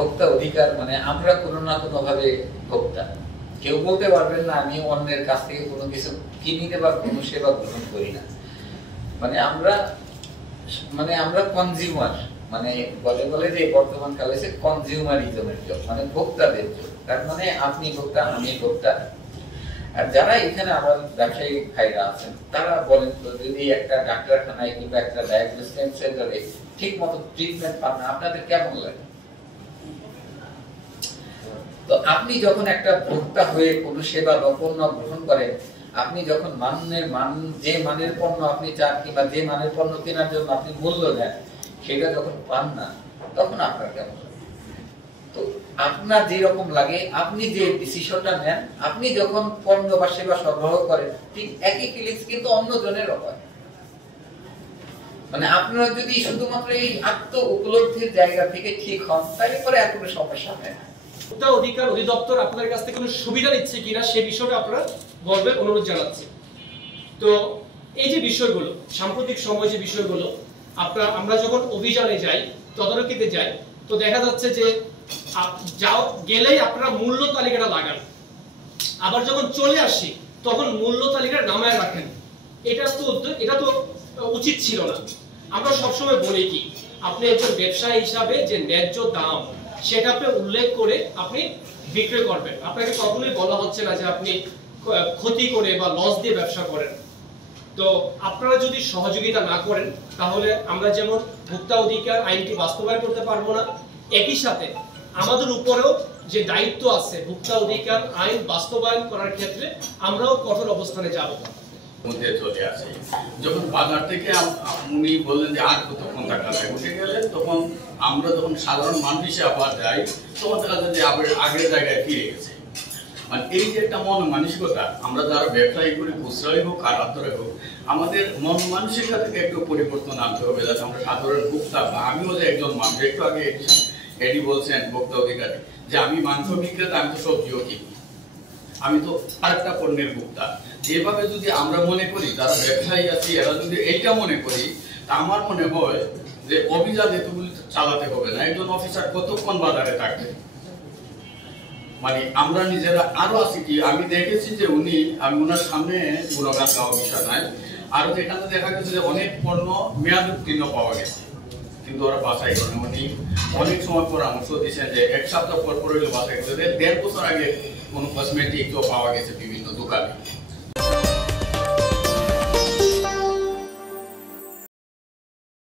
ভোক্তা অধিকার মানে আমরা কোনো না কোনো ভাবে ভোক্তা। কেউ বলতে পারবেন না আমি অন্যের কাছ থেকে কোনো কিছু কিনি বা কোনো সেবা গ্রহণ করি না। মানে আমরা কনজিউমার, মানে বলে যে বর্তমান কালে সে কনজিউমারিজমের যুগ, মানে ভোক্তাদের যুগ। তার মানে আপনি ভোক্তা, আমি ভোক্তা। আর যারা এখানে আমার ব্যবসায়ী ভাইরা আছেন তারা বলেন তো, যদি একটা ডাক্তারখানায় কিংবা একটা ডায়াগনস্টিক সেন্টারে ঠিক মতো ট্রিটমেন্ট পান না, আপনাদের কেমন লাগে? তো আপনি যখন একটা ভোক্তা হয়ে কোনো সেবা বা পণ্য গ্রহণ করেন, আপনি যখন যে মানের পণ্য আপনি চান কিংবা যে মানের পণ্য কেনার জন্য আপনি মূল্য দেন, সেটা যখন পান না, তখন আপনার কেমন লাগে? তো আপনার যেরকম লাগে, আপনি যে ডিসিশনটা নেন, আপনি যখন পণ্য বা সেবা সরবরাহ করেন, ঠিক একই ফিলিংস কিন্তু অন্য জনেরও হয়। মানে আপনারা যদি শুধুমাত্র এই আত্ম উপলব্ধির জায়গা থেকে ঠিক হন, তাহলে পরে এত কোনো সমস্যা হয় না। ভোক্তা অধিকার অধিদপ্তর আপনাদের কাছ থেকে কোনো সুবিধা দিচ্ছে কিনা সে বিষয়টা আপনারা বলবেন, অনুরোধ জানাচ্ছি। তো এই যে বিষয়গুলো, সাম্প্রতিক সময় যে বিষয়গুলো, আমরা যখন অভিযানে যাই, তদারকিতে যাই, তো দেখা যাচ্ছে যে গেলেই আপনারা মূল্য তালিকাটা লাগান, আবার যখন চলে আসি তখন মূল্য তালিকার নামায় রাখেন। এটা তো উচিত ছিল না। আমরা সবসময় বলি কি, আপনি একজন ব্যবসায়ী হিসাবে যে ন্যায্য দাম সেটা আপনি উল্লেখ করে আপনি বিক্রয় করবেন। আপনাকে কখনোই বলা হচ্ছে না যে আপনি ক্ষতি করে বা লস দিয়ে ব্যবসা করেন। তো আপনারা যদি সহযোগিতা না করেন, তাহলে আমরা যেমন ভোক্তা অধিকার আইনটি বাস্তবায়ন করতে পারবো না, একই সাথে আমাদের উপরেও যে দায়িত্ব আছে ভোক্তা অধিকার আইন বাস্তবায়ন করার ক্ষেত্রে আমরাও কঠোর অবস্থানে যাব। মধ্যে চলে আসে যখন বাজার থেকে উনি বললেন যে আর কতক্ষণ টাকা লাগে, উঠে গেলেন, তখন আমরা যখন সাধারণ মানুষ হিসেবে আবার যাই, তখন দেখা যায় যে আগের জায়গায় ফিরে গেছে। মানে এই যে একটা মন মানসিকতা, আমরা যারা ব্যবসায়ী করি, খুচরাই হোক আর আন্তরে হোক, আমাদের মন মানসিকতা থেকে একটু পরিবর্তন আনতে হবে, যাতে আমরা সাধারণ ভোক্তা বা আমিও যে একজন মানুষ, একটু আগে এডি বলছেন ভোক্তা অধিকারী যে আমি মাংস বিক্রেতা, আমি তো সবজিও কিনি, আমি তো আরেকটা পণ্যের ভোক্তা। যেভাবে যদি আমরা মনে করি, যারা ব্যবসায়ী আছে এরা যদি এইটা মনে করি, তা আমার মনে হয় যে অভিযান এতগুলি চালাতে হবে না। একজন অফিসার কতক্ষণ বাজারে থাকবে? মানে আমরা নিজেরা আরো আছি কি, আমি দেখেছি যে আমি ওনার সামনে গুণগান গাওয়া বিষয় নাই, আর যেখানে দেখা গেছে যে অনেক পণ্য মেয়াদ উত্তীর্ণ পাওয়া গেছে, কিন্তু ওরা বাছাই করেন। উনি অনেক সময় পরামর্শ দিচ্ছেন যে এক সপ্তাহ পর হইলে বাছাই করে, 1.5 বছর আগে কোন কসমেটিক পাওয়া গেছে বিভিন্ন দোকানে।